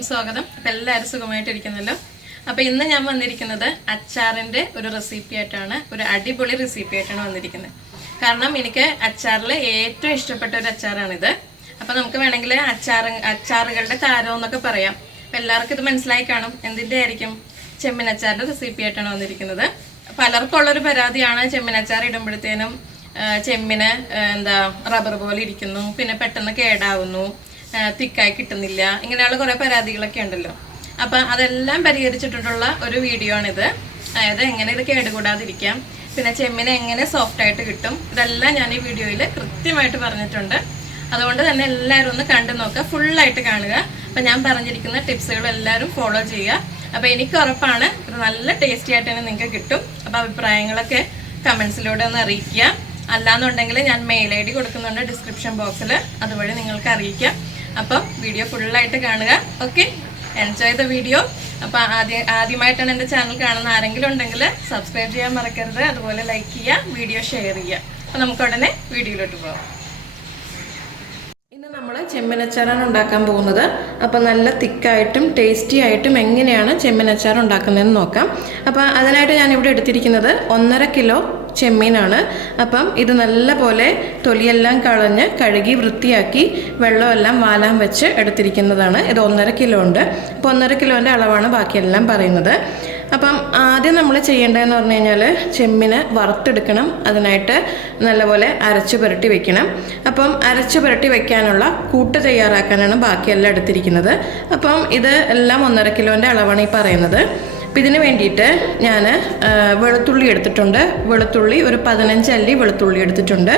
എല്ലാവർക്കും സ്വാഗതം. അപ്പോൾ എല്ലാവരും സുഖമായിട്ടിരിക്കുന്നല്ലോ. അപ്പോൾ ഇന്ന് ഞാൻ വന്നിരിക്കുന്നത് അച്ചാറിൻ്റെ ഒരു റെസിപ്പി ആയിട്ടാണ്, ഒരു അടിപൊളി റെസിപ്പി ആയിട്ടാണ് വന്നിരിക്കുന്നത്. കാരണം എനിക്ക് അച്ചാറിൽ ഏറ്റവും ഇഷ്ടപ്പെട്ട ഒരു അച്ചാറാണിത്. അപ്പോൾ നമുക്ക് വേണമെങ്കിൽ അച്ചാറുകളുടെ താരം എന്നൊക്കെ പറയാം. അപ്പോൾ എല്ലാവർക്കും ഇത് മനസ്സിലായി കാണും. എന്തിൻ്റെ ആയിരിക്കും? ചെമ്മീൻ അച്ചാറിൻ്റെ റെസിപ്പി ആയിട്ടാണ് വന്നിരിക്കുന്നത്. പലർക്കും ഉള്ളൊരു പരാതിയാണ് ചെമ്മീൻ അച്ചാർ ഇടുമ്പോഴത്തേനും ചെമ്മിന് റബ്ബർ പോലെ ഇരിക്കുന്നു, പിന്നെ പെട്ടെന്ന് കേടാവുന്നു, തിക്കായി കിട്ടുന്നില്ല, ഇങ്ങനെയുള്ള കുറേ പരാതികളൊക്കെ ഉണ്ടല്ലോ. അപ്പം അതെല്ലാം പരിഹരിച്ചിട്ടുള്ള ഒരു വീഡിയോ ആണിത്. അതായത് എങ്ങനെ ഇത് കേടുകൂടാതിരിക്കാം, പിന്നെ ചെമ്മിന് എങ്ങനെ സോഫ്റ്റായിട്ട് കിട്ടും, ഇതെല്ലാം ഞാൻ ഈ വീഡിയോയിൽ കൃത്യമായിട്ട് പറഞ്ഞിട്ടുണ്ട്. അതുകൊണ്ട് തന്നെ എല്ലാവരും ഒന്ന് കണ്ടു നോക്കുക, ഫുള്ളായിട്ട് കാണുക. അപ്പം ഞാൻ പറഞ്ഞിരിക്കുന്ന ടിപ്സുകൾ എല്ലാവരും ഫോളോ ചെയ്യുക. അപ്പോൾ എനിക്ക് ഉറപ്പാണ് ഇത് നല്ല ടേസ്റ്റി ആയിട്ട് തന്നെ നിങ്ങൾക്ക് കിട്ടും. അപ്പോൾ അഭിപ്രായങ്ങളൊക്കെ കമൻസിലൂടെ ഒന്ന് അറിയിക്കുക. അല്ലാന്നുണ്ടെങ്കിൽ ഞാൻ മെയിൽ ID കൊടുക്കുന്നുണ്ട് ഡിസ്ക്രിപ്ഷൻ ബോക്സിൽ, അതുവഴി നിങ്ങൾക്ക് അറിയിക്കാം. അപ്പം വീഡിയോ ഫുള്ളായിട്ട് കാണുക. Okay, enjoy the video. അപ്പോൾ ആദ്യമായിട്ടാണ് എൻ്റെ ചാനൽ കാണുന്ന ആരെങ്കിലും ഉണ്ടെങ്കിൽ സബ്സ്ക്രൈബ് ചെയ്യാൻ മറക്കരുത്, അതുപോലെ ലൈക്ക് ചെയ്യുക, വീഡിയോ ഷെയർ ചെയ്യുക. അപ്പോൾ നമുക്ക് ഉടനെ വീഡിയോയിലോട്ട് പോകാം. ഇന്ന് നമ്മൾ ചെമ്മീൻ അച്ചാറാണ് ഉണ്ടാക്കാൻ പോകുന്നത്. അപ്പോൾ നല്ല തിക്കായിട്ടും ടേസ്റ്റി ആയിട്ടും എങ്ങനെയാണ് ചെമ്മീൻ അച്ചാർ ഉണ്ടാക്കുന്നതെന്ന് നോക്കാം. അപ്പോൾ അതിനായിട്ട് ഞാനിവിടെ എടുത്തിരിക്കുന്നത് 1.5 കിലോ ചെമ്മീനാണ്. അപ്പം ഇത് നല്ല പോലെ തൊലിയെല്ലാം കളഞ്ഞ് കഴുകി വൃത്തിയാക്കി വെള്ളമെല്ലാം വാലാൻ വെച്ച് എടുത്തിരിക്കുന്നതാണ്. ഇത് 1.5 കിലോ ഉണ്ട്. അപ്പോൾ 1.5 കിലോൻ്റെ അളവാണ് ബാക്കിയെല്ലാം പറയുന്നത്. അപ്പം ആദ്യം നമ്മൾ ചെയ്യേണ്ടതെന്ന് പറഞ്ഞു കഴിഞ്ഞാൽ ചെമ്മീന് വറുത്തെടുക്കണം. അതിനായിട്ട് നല്ലപോലെ അരച്ചു പുരട്ടി വെക്കണം. അപ്പം അരച്ചു പുരട്ടി വെക്കാനുള്ള കൂട്ട് തയ്യാറാക്കാനാണ് ബാക്കിയെല്ലാം എടുത്തിരിക്കുന്നത്. അപ്പം ഇത് എല്ലാം 1.5 കിലോൻ്റെ അളവാണ് ഈ പറയുന്നത്. അപ്പം ഇതിന് വേണ്ടിയിട്ട് ഞാൻ വെളുത്തുള്ളി എടുത്തിട്ടുണ്ട്. വെളുത്തുള്ളി ഒരു 15 അല്ലി വെളുത്തുള്ളി എടുത്തിട്ടുണ്ട്.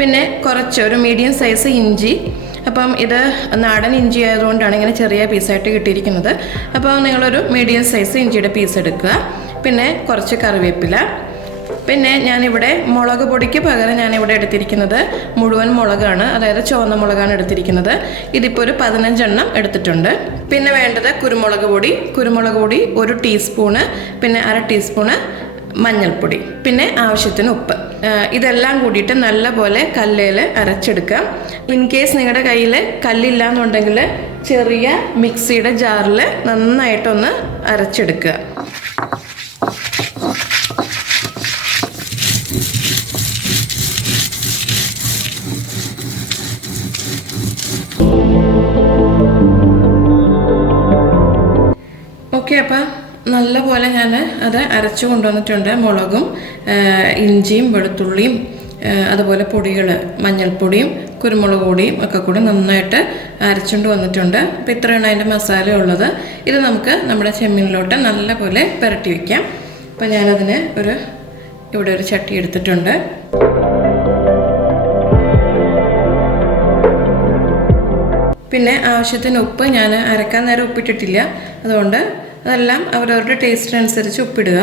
പിന്നെ കുറച്ച് ഒരു മീഡിയം സൈസ് ഇഞ്ചി. അപ്പം ഇത് നാടൻ ഇഞ്ചി ആയതുകൊണ്ടാണ് ഇങ്ങനെ ചെറിയ പീസായിട്ട് കിട്ടിയിരിക്കുന്നത്. അപ്പോൾ നിങ്ങളൊരു മീഡിയം സൈസ് ഇഞ്ചിയുടെ പീസ് എടുക്കുക. പിന്നെ കുറച്ച് കറിവേപ്പില. പിന്നെ ഞാനിവിടെ മുളക് പൊടിക്ക് പകരം ഞാനിവിടെ എടുത്തിരിക്കുന്നത് മുഴുവൻ മുളകാണ്, അതായത് ചുവന്ന മുളകാണ് എടുത്തിരിക്കുന്നത്. ഇതിപ്പോൾ ഒരു 15 എണ്ണം എടുത്തിട്ടുണ്ട്. പിന്നെ വേണ്ടത് കുരുമുളക് പൊടി. കുരുമുളക് പൊടി 1 ടീസ്പൂണ്, പിന്നെ 1/2 ടീസ്പൂണ് മഞ്ഞൾപ്പൊടി, പിന്നെ ആവശ്യത്തിന് ഉപ്പ്. ഇതെല്ലാം കൂടിയിട്ട് നല്ലപോലെ കല്ലിൽ അരച്ചെടുക്കാം. ഇൻ കേസ് നിങ്ങളുടെ കയ്യിൽ കല്ലില്ല എന്നുണ്ടെങ്കിൽ ചെറിയ മിക്സിയുടെ ജാറിൽ നന്നായിട്ടൊന്ന് അരച്ചെടുക്കുക. ഓക്കെ, അപ്പം നല്ലപോലെ ഞാൻ അത് അരച്ചു കൊണ്ടുവന്നിട്ടുണ്ട്. മുളകും ഇഞ്ചിയും വെളുത്തുള്ളിയും അതുപോലെ പൊടികൾ മഞ്ഞൾപ്പൊടിയും കുരുമുളക് പൊടിയും ഒക്കെ കൂടി നന്നായിട്ട് അരച്ചുകൊണ്ട് വന്നിട്ടുണ്ട്. അപ്പോൾ ഇത്രയാണ് അതിൻ്റെ മസാല ഉള്ളത്. ഇത് നമുക്ക് നമ്മുടെ ചെമ്മീനിലോട്ട് നല്ലപോലെ പുരട്ടി വയ്ക്കാം. അപ്പോൾ ഞാനതിന് ഇവിടെ ഒരു ചട്ടി എടുത്തിട്ടുണ്ട്. പിന്നെ ആവശ്യത്തിന് ഉപ്പ്. ഞാൻ അരക്കാൻ നേരം ഉപ്പിട്ടിട്ടില്ല, അതുകൊണ്ട് അതെല്ലാം അവരവരുടെ ടേസ്റ്റിനനുസരിച്ച് ഉപ്പിടുക.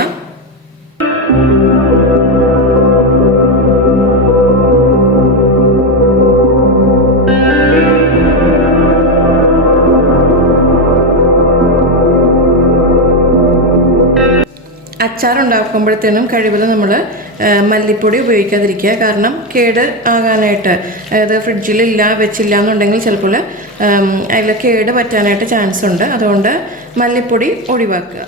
അച്ചാറുണ്ടാക്കുമ്പോഴത്തേനും കഴിവതും നമ്മൾ മല്ലിപ്പൊടി ഉപയോഗിക്കാതിരിക്കുക. കാരണം കേട് ആകാനായിട്ട്, അതായത് ഫ്രിഡ്ജിൽ വെച്ചില്ല എന്നുണ്ടെങ്കിൽ ചിലപ്പോൾ അതിൽ കേട് പറ്റാനായിട്ട് ചാൻസ് ഉണ്ട്. അതുകൊണ്ട് മല്ലിപ്പൊടി ഒഴിവാക്കുക.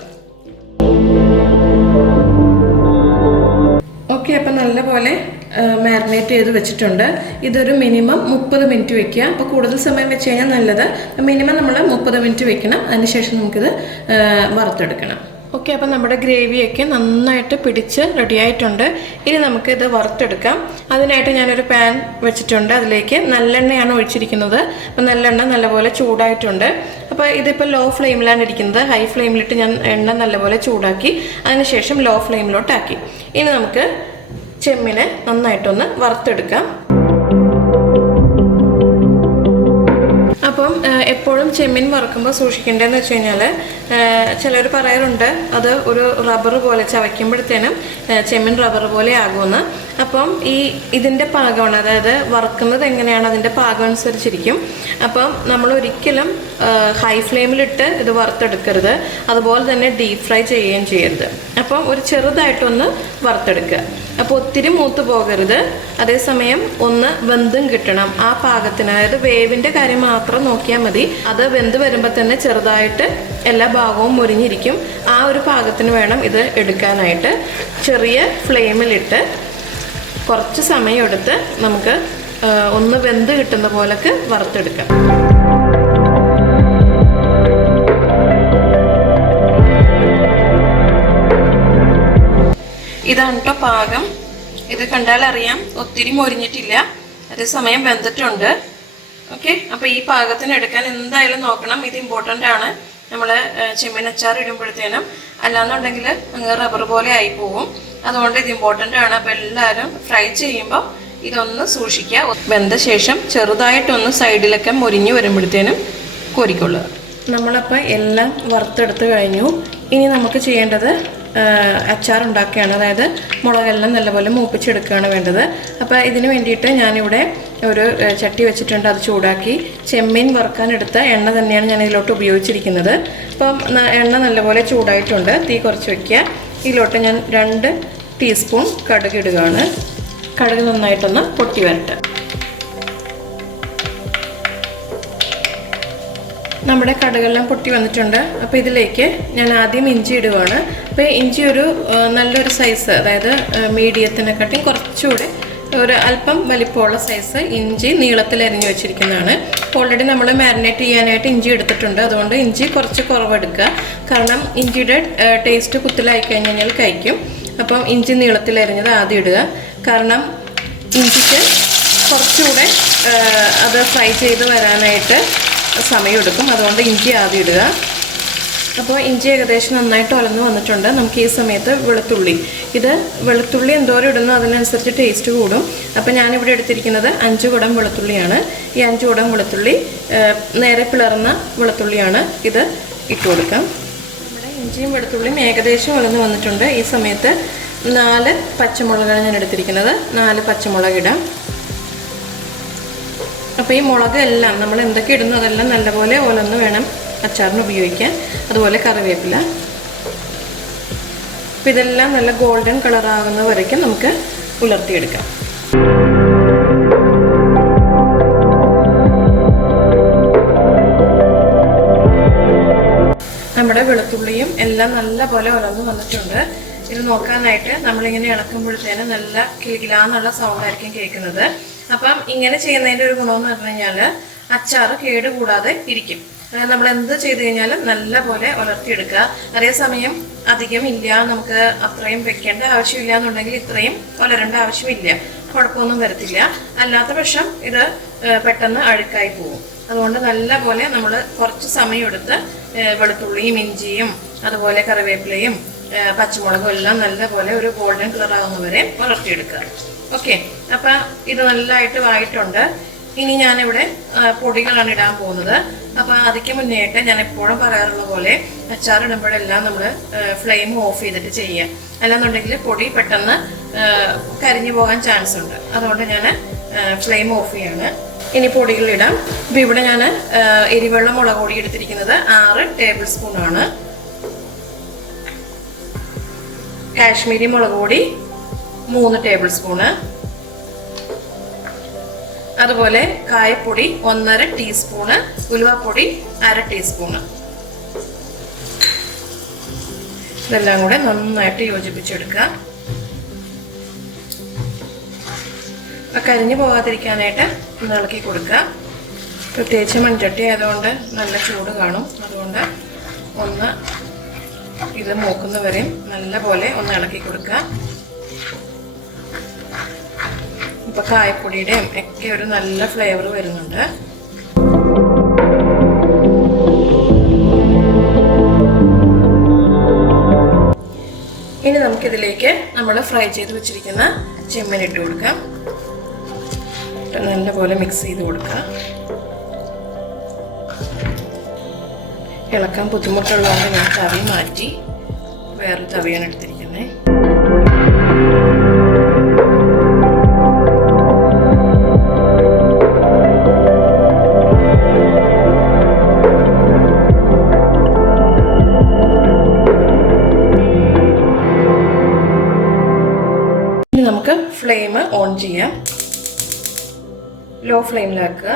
ഓക്കെ, അപ്പം നല്ലപോലെ മാരിനേറ്റ് ചെയ്ത് വെച്ചിട്ടുണ്ട്. ഇതൊരു മിനിമം 30 മിനിറ്റ് വെക്കുക. അപ്പോൾ കൂടുതൽ സമയം വെച്ച് കഴിഞ്ഞാൽ നല്ലത്. മിനിമം നമ്മൾ 30 മിനിറ്റ് വെക്കണം. അതിനുശേഷം നമുക്കിത് വറുത്തെടുക്കണം. ഓക്കെ, അപ്പം നമ്മുടെ ഗ്രേവിയൊക്കെ നന്നായിട്ട് പിടിച്ച് റെഡിയായിട്ടുണ്ട്. ഇനി നമുക്കിത് വറുത്തെടുക്കാം. അതിനായിട്ട് ഞാനൊരു പാൻ വെച്ചിട്ടുണ്ട്. അതിലേക്ക് നല്ലെണ്ണയാണ് ഒഴിച്ചിരിക്കുന്നത്. അപ്പം നല്ലെണ്ണ നല്ലപോലെ ചൂടായിട്ടുണ്ട്. അപ്പോൾ ഇതിപ്പോൾ ലോ ഫ്ലെയിമിലാണ് ഇരിക്കുന്നത്. ഹൈ ഫ്ലെയിമിലിട്ട് ഞാൻ എണ്ണ നല്ലപോലെ ചൂടാക്കി അതിനുശേഷം ലോ ഫ്ലെയിമിലോട്ടാക്കി. ഇനി നമുക്ക് ചെമ്മിനെ നന്നായിട്ടൊന്ന് വറുത്തെടുക്കാം. അപ്പം എപ്പോഴും ചെമ്മീൻ വറുക്കുമ്പോൾ സൂക്ഷിക്കേണ്ടതെന്ന് വെച്ച് കഴിഞ്ഞാൽ ചിലർ പറയാറുണ്ട് അത് ഒരു റബ്ബർ പോലെ ചവയ്ക്കുമ്പോഴത്തേനും ചെമ്മീൻ റബ്ബർ പോലെ ആകുമെന്ന്. അപ്പം ഇതിൻ്റെ പാകമാണ്, അതായത് വറുക്കുന്നത് എങ്ങനെയാണ് അതിൻ്റെ പാകം അനുസരിച്ചിരിക്കും. അപ്പം നമ്മൾ ഒരിക്കലും ഹൈ ഫ്ലെയിമിലിട്ട് ഇത് വറുത്തെടുക്കരുത്, അതുപോലെ തന്നെ ഡീപ് ഫ്രൈ ചെയ്യുകയും ചെയ്യരുത്. അപ്പം ഒരു ചെറുതായിട്ടൊന്ന് വറുത്തെടുക്കുക. അപ്പോൾ ഒത്തിരി മൂത്ത് പോകരുത്, അതേസമയം ഒന്ന് വെന്തും കിട്ടണം ആ പാകത്തിന്. അതായത് വേവിൻ്റെ കാര്യം മാത്രം നോക്കിയാൽ മതി. അത് വെന്ത് വരുമ്പോൾ തന്നെ ചെറുതായിട്ട് എല്ലാ ഭാഗവും മുരിഞ്ഞിരിക്കും. ആ ഒരു പാകത്തിന് വേണം ഇത് എടുക്കാനായിട്ട്. ചെറിയ ഫ്ലെയിമിലിട്ട് കുറച്ച് സമയമെടുത്ത് നമുക്ക് ഒന്ന് വെന്ത് കിട്ടുന്ന പോലൊക്കെ വറുത്തെടുക്കാം. ഇതാണ് കേട്ടോ പാകം. ഇത് കണ്ടാൽ അറിയാം ഒത്തിരി മൊരിഞ്ഞിട്ടില്ല, അതേസമയം വെന്തിട്ടുണ്ട്. ഓക്കെ, അപ്പോൾ ഈ പാകത്തിന് എടുക്കാൻ എന്തായാലും നോക്കണം. ഇത് ഇമ്പോർട്ടൻ്റ് ആണ് നമ്മൾ ചെമ്മീൻ അച്ചാർ ഇടുമ്പോഴത്തേനും, അല്ലാന്നുണ്ടെങ്കിൽ റബ്ബർ പോലെ ആയി പോകും. അതുകൊണ്ട് ഇത് ഇമ്പോർട്ടൻ്റ് ആണ്. അപ്പോൾ എല്ലാവരും ഫ്രൈ ചെയ്യുമ്പോൾ ഇതൊന്ന് സൂക്ഷിക്കുക. വെന്ത ശേഷം ചെറുതായിട്ടൊന്ന് സൈഡിലൊക്കെ മുരിഞ്ഞ് വരുമ്പോഴത്തേനും കോരിക്കൊള്ളുക. നമ്മളപ്പോൾ എല്ലാം വറുത്തെടുത്ത് കഴിഞ്ഞു. ഇനി നമുക്ക് ചെയ്യേണ്ടത് അച്ചാർ ഉണ്ടാക്കുകയാണ്. അതായത് മുളകെല്ലാം നല്ലപോലെ മൂപ്പിച്ചെടുക്കുകയാണ് വേണ്ടത്. അപ്പോൾ ഇതിന് വേണ്ടിയിട്ട് ഞാനിവിടെ ഒരു ചട്ടി വെച്ചിട്ടുണ്ട്, അത് ചൂടാക്കി ചെമ്മീൻ വറുക്കാനെടുത്ത എണ്ണ തന്നെയാണ് ഞാൻ ഇതിലോട്ട് ഉപയോഗിച്ചിരിക്കുന്നത്. അപ്പം എണ്ണ നല്ലപോലെ ചൂടായിട്ടുണ്ട്, തീ കുറച്ച് വയ്ക്കുക. ഇതിലോട്ട് ഞാൻ 2 ടീസ്പൂൺ കടുക് ഇടുകയാണ്. കടുക് നന്നായിട്ടൊന്ന് പൊട്ടി വരട്ടെ. നമ്മുടെ കടുകെല്ലാം പൊട്ടി വന്നിട്ടുണ്ട്. അപ്പോൾ ഇതിലേക്ക് ഞാൻ ആദ്യം ഇഞ്ചി ഇടുകയാണ്. അപ്പോൾ ഇഞ്ചി ഒരു നല്ലൊരു സൈസ്, അതായത് മീഡിയത്തിനെക്കാട്ടിയും കുറച്ചുകൂടെ ഒരു അല്പം വലിപ്പമുള്ള സൈസ് ഇഞ്ചി നീളത്തിൽ അരിഞ്ഞു വെച്ചിരിക്കുന്നതാണ്. ഓൾറെഡി നമ്മൾ മാരിനേറ്റ് ചെയ്യാനായിട്ട് ഇഞ്ചി എടുത്തിട്ടുണ്ട്, അതുകൊണ്ട് ഇഞ്ചി കുറച്ച് കുറവെടുക്കുക. കാരണം ഇഞ്ചിയുടെ ടേസ്റ്റ് കുത്തലായി കഴിഞ്ഞാൽ കഴിക്കും. അപ്പം ഇഞ്ചി നീളത്തിൽ അരിഞ്ഞത് ആദ്യം ഇടുക. കാരണം ഇഞ്ചിക്ക് കുറച്ചുകൂടെ അത് ഫ്രൈ ചെയ്ത് വരാനായിട്ട് സമയമെടുക്കും, അതുകൊണ്ട് ഇഞ്ചി ആദ്യം ഇടുക. അപ്പോൾ ഇഞ്ചി ഏകദേശം നന്നായിട്ട് ഉലന്ന് വന്നിട്ടുണ്ട്. നമുക്ക് ഈ സമയത്ത് വെളുത്തുള്ളി എന്തോരം ഇടുന്നു അതിനനുസരിച്ച് ടേസ്റ്റ് കൂടും. അപ്പോൾ ഞാനിവിടെ എടുത്തിരിക്കുന്നത് 5 കുടം വെളുത്തുള്ളിയാണ്. ഈ 5 കുടം വെളുത്തുള്ളി നേരെ പിളർന്ന വെളുത്തുള്ളിയാണ്. ഇത് ഇട്ട് കൊടുക്കാം. നമ്മുടെ ഇഞ്ചിയും വെളുത്തുള്ളിയും ഏകദേശം ഉലന്ന് വന്നിട്ടുണ്ട്. ഈ സമയത്ത് 4 പച്ചമുളകാണ് ഞാൻ എടുത്തിരിക്കുന്നത്. 4 പച്ചമുളക് ഇടാം. അപ്പോൾ ഈ മുളക് എല്ലാം നമ്മൾ എന്തൊക്കെ ഇടുന്നു അതെല്ലാം നല്ലപോലെ ഉലന്ന് വേണം അച്ചാറിന് ഉപയോഗിക്കാൻ. അതുപോലെ കറിവേപ്പില. അപ്പോൾ ഇതെല്ലാം നല്ല ഗോൾഡൻ കളറാകുന്ന വരയ്ക്കും നമുക്ക് ഉലർത്തിയെടുക്കാം. നമ്മുടെ വെളുത്തുള്ളിയും എല്ലാം നല്ലപോലെ ഉലർന്ന് വന്നിട്ടുണ്ട്. ഇത് നോക്കാനായിട്ട് നമ്മളിങ്ങനെ ഇളക്കുമ്പോഴത്തേനും നല്ല കിലുകിലാന്നുള്ള സൗണ്ടായിരിക്കും കേൾക്കുന്നത്. അപ്പം ഇങ്ങനെ ചെയ്യുന്നതിൻ്റെ ഒരു ഗുണമെന്ന് പറഞ്ഞു കഴിഞ്ഞാൽ അച്ചാർ കേടുകൂടാതെ ഇരിക്കും. നമ്മൾ എന്ത് ചെയ്ത് കഴിഞ്ഞാലും നല്ല പോലെ ഉലർത്തിയെടുക്കുക. അതേസമയം അധികം ഇല്ല, നമുക്ക് അത്രയും വെക്കേണ്ട ആവശ്യമില്ല എന്നുണ്ടെങ്കിൽ ഇത്രയും ഉലരേണ്ട ആവശ്യമില്ല, കുഴപ്പമൊന്നും വരത്തില്ല. അല്ലാത്ത പക്ഷം ഇത് പെട്ടെന്ന് അഴുക്കായി പോകും. അതുകൊണ്ട് നല്ല പോലെ നമ്മൾ കുറച്ച് സമയമെടുത്ത് വെളുത്തുള്ളിയും ഇഞ്ചിയും അതുപോലെ കറിവേപ്പിലയും പച്ചമുളകും എല്ലാം നല്ലപോലെ ഒരു ഗോൾഡൻ കളർ ആകുന്നവരെ വളർത്തിയെടുക്കുക. ഓക്കെ, അപ്പം ഇത് നല്ലതായിട്ട് ആയിട്ടുണ്ട്. ഇനി ഞാനിവിടെ പൊടികളാണ് ഇടാൻ പോകുന്നത്. അപ്പോൾ അതിക്ക് മുന്നേയായിട്ട് ഞാൻ എപ്പോഴും പറയാറുള്ള പോലെ അച്ചാർ ഇടുമ്പോഴെല്ലാം നമ്മൾ ഫ്ലെയിം ഓഫ് ചെയ്തിട്ട് ചെയ്യുക. അല്ലാന്നുണ്ടെങ്കിൽ പൊടി പെട്ടെന്ന് കരിഞ്ഞു പോകാൻ ചാൻസ് ഉണ്ട്. അതുകൊണ്ട് ഞാൻ ഫ്ലെയിം ഓഫ് ചെയ്യാണ്. ഇനി പൊടികളിടാം. അപ്പോൾ ഇവിടെ ഞാൻ എരിവെള്ള മുളക് പൊടി എടുത്തിരിക്കുന്നത് 6 ടേബിൾ സ്പൂണാണ്. കാശ്മീരി മുളക് പൊടി 3 ടേബിൾ സ്പൂണ്. അതുപോലെ കായപ്പൊടി 1.5 ടീസ്പൂണ്. ഉലുവാപ്പൊടി 1/2 ടീസ്പൂണ്. ഇതെല്ലാം കൂടെ നന്നായിട്ട് യോജിപ്പിച്ചെടുക്കുക. കരിഞ്ഞു പോകാതിരിക്കാനായിട്ട് ഒന്ന് ഇളക്കി കൊടുക്കുക. പ്രത്യേകിച്ച് മൺചട്ടി ആയതുകൊണ്ട് നല്ല ചൂട് കാണും. അതുകൊണ്ട് ഒന്ന് ഇത് മൂക്കുന്നവരെയും നല്ല പോലെ ഒന്ന് ഇളക്കി കൊടുക്കുക. ഇപ്പം കായപ്പൊടിയുടെയും ഒക്കെ ഒരു നല്ല ഫ്ലേവർ വരുന്നുണ്ട്. ഇനി നമുക്കിതിലേക്ക് നമ്മൾ ഫ്രൈ ചെയ്ത് വെച്ചിരിക്കുന്ന ചെമ്മീൻ ഇട്ട് കൊടുക്കാം. നല്ലപോലെ മിക്സ് ചെയ്ത് കൊടുക്കുക. ഇളക്കാൻ ബുദ്ധിമുട്ടുള്ളതുകൊണ്ട് ഞാൻ തവി മാറ്റി വേറൊരു തവിയാണ് എടുത്തിരിക്കുന്നത്. ഇനി നമുക്ക് ഫ്ലെയിം ഓൺ ചെയ്യാം. ലോ ഫ്ലെയിമിലാക്കുക.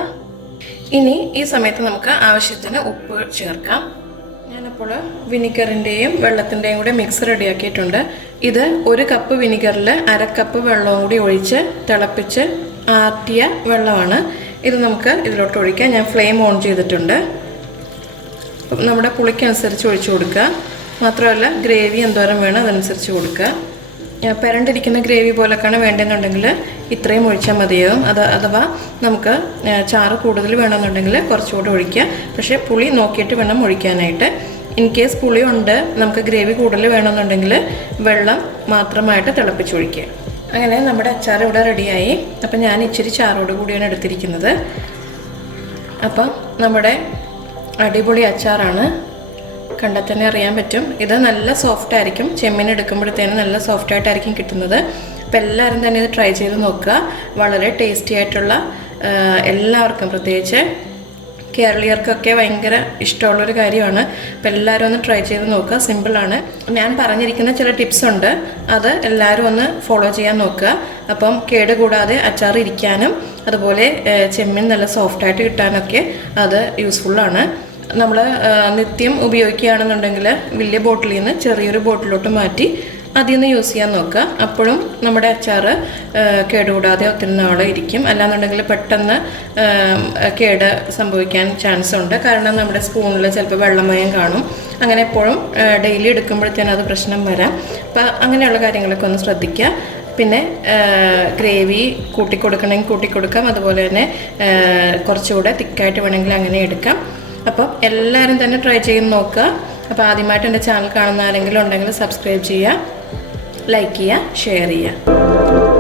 ഇനി ഈ സമയത്ത് നമുക്ക് ആവശ്യത്തിന് ഉപ്പ് ചേർക്കാം. ഞാനപ്പോൾ വിനിഗറിൻ്റെയും വെള്ളത്തിൻ്റെയും കൂടെ മിക്സ് റെഡിയാക്കിയിട്ടുണ്ട്. ഇത് 1 കപ്പ് വിനിഗറിൽ 1/2 കപ്പ് വെള്ളവും കൂടി ഒഴിച്ച് തിളപ്പിച്ച് ആറ്റിയ വെള്ളമാണ്. ഇത് നമുക്ക് ഇതിലോട്ട് ഒഴിക്കാം. ഞാൻ ഫ്ലെയിം ഓൺ ചെയ്തിട്ടുണ്ട്. നമ്മുടെ പുളിക്കനുസരിച്ച് ഒഴിച്ചു കൊടുക്കുക. മാത്രമല്ല ഗ്രേവി എന്തോരം വേണം അതനുസരിച്ച് കൊടുക്കുക. പെരണ്ടിരിക്കുന്ന ഗ്രേവി പോലൊക്കെയാണ് വേണ്ടെന്നുണ്ടെങ്കിൽ ഇത്രയും ഒഴിച്ചാൽ മതിയാകും. അഥവാ നമുക്ക് ചാറ് കൂടുതൽ വേണമെന്നുണ്ടെങ്കിൽ കുറച്ചുകൂടി ഒഴിക്കുക. പക്ഷേ പുളി നോക്കിയിട്ട് വേണം ഒഴിക്കാനായിട്ട്. ഇൻ കേസ് പുളി ഉണ്ട് നമുക്ക് ഗ്രേവി കൂടുതൽ വേണമെന്നുണ്ടെങ്കിൽ വെള്ളം മാത്രമായിട്ട് തിളപ്പിച്ചൊഴിക്കുക. അങ്ങനെ നമ്മുടെ അച്ചാർ ഇവിടെ റെഡിയായി. അപ്പം ഞാൻ ഇച്ചിരി ചാറോട് കൂടിയാണ് എടുത്തിരിക്കുന്നത്. അപ്പം നമ്മുടെ അടിപൊളി അച്ചാറാണ്. കണ്ടാൽ തന്നെ അറിയാൻ പറ്റും. ഇത് നല്ല സോഫ്റ്റ് ആയിരിക്കും. ചെമ്മീൻ എടുക്കുമ്പോഴത്തേനും നല്ല സോഫ്റ്റ് ആയിട്ടായിരിക്കും കിട്ടുന്നത്. അപ്പോൾ എല്ലാവരും തന്നെ ഇത് ട്രൈ ചെയ്ത് നോക്കുക. വളരെ ടേസ്റ്റി ആയിട്ടുള്ള, എല്ലാവർക്കും പ്രത്യേകിച്ച് കേരളീയർക്കൊക്കെ ഭയങ്കര ഇഷ്ടമുള്ളൊരു കാര്യമാണ്. അപ്പോൾ എല്ലാവരും ഒന്ന് ട്രൈ ചെയ്ത് നോക്കുക. സിമ്പിളാണ്. ഞാൻ പറഞ്ഞിരിക്കുന്ന ചില ടിപ്സ് ഉണ്ട്, അത് എല്ലാവരും ഒന്ന് ഫോളോ ചെയ്യാൻ നോക്കുക. അപ്പം കേട് കൂടാതെ അച്ചാർ ഇരിക്കാനും അതുപോലെ ചെമ്മീൻ നല്ല സോഫ്റ്റായിട്ട് കിട്ടാനൊക്കെ അത് യൂസ്ഫുള്ളാണ്. നമ്മൾ നിത്യം ഉപയോഗിക്കുകയാണെന്നുണ്ടെങ്കിൽ വലിയ ബോട്ടിലിൽ നിന്ന് ചെറിയൊരു ബോട്ടിലോട്ട് മാറ്റി അതിൽ നിന്ന് യൂസ് ചെയ്യാൻ നോക്കുക. അപ്പോഴും നമ്മുടെ അച്ചാർ കേടുകൂടാതെ ഒത്തിരി നാൾ ഇരിക്കും. അല്ലാന്നുണ്ടെങ്കിൽ പെട്ടെന്ന് കേട് സംഭവിക്കാൻ ചാൻസ് ഉണ്ട്. കാരണം നമ്മുടെ സ്പൂണിൽ ചിലപ്പോൾ വെള്ളമയം കാണും. അങ്ങനെ എപ്പോഴും ഡെയിലി എടുക്കുമ്പോഴത്തേനും അത് പ്രശ്നം വരാം. അപ്പോൾ അങ്ങനെയുള്ള കാര്യങ്ങളൊക്കെ ഒന്ന് ശ്രദ്ധിക്കുക. പിന്നെ ഗ്രേവി കൂട്ടിക്കൊടുക്കണമെങ്കിൽ കൂട്ടിക്കൊടുക്കാം. അതുപോലെ തന്നെ കുറച്ചുകൂടെ തിക്കായിട്ട് വേണമെങ്കിൽ അങ്ങനെ എടുക്കാം. അപ്പം എല്ലാവരും തന്നെ ട്രൈ ചെയ്ത് നോക്കുക. അപ്പോൾ ആദ്യമായിട്ട് എൻ്റെ ചാനൽ കാണുന്ന ആരെങ്കിലും ഉണ്ടെങ്കിൽ സബ്സ്ക്രൈബ് ചെയ്യുക, ലൈക്ക് ചെയ്യുക, ഷെയർ ചെയ്യുക.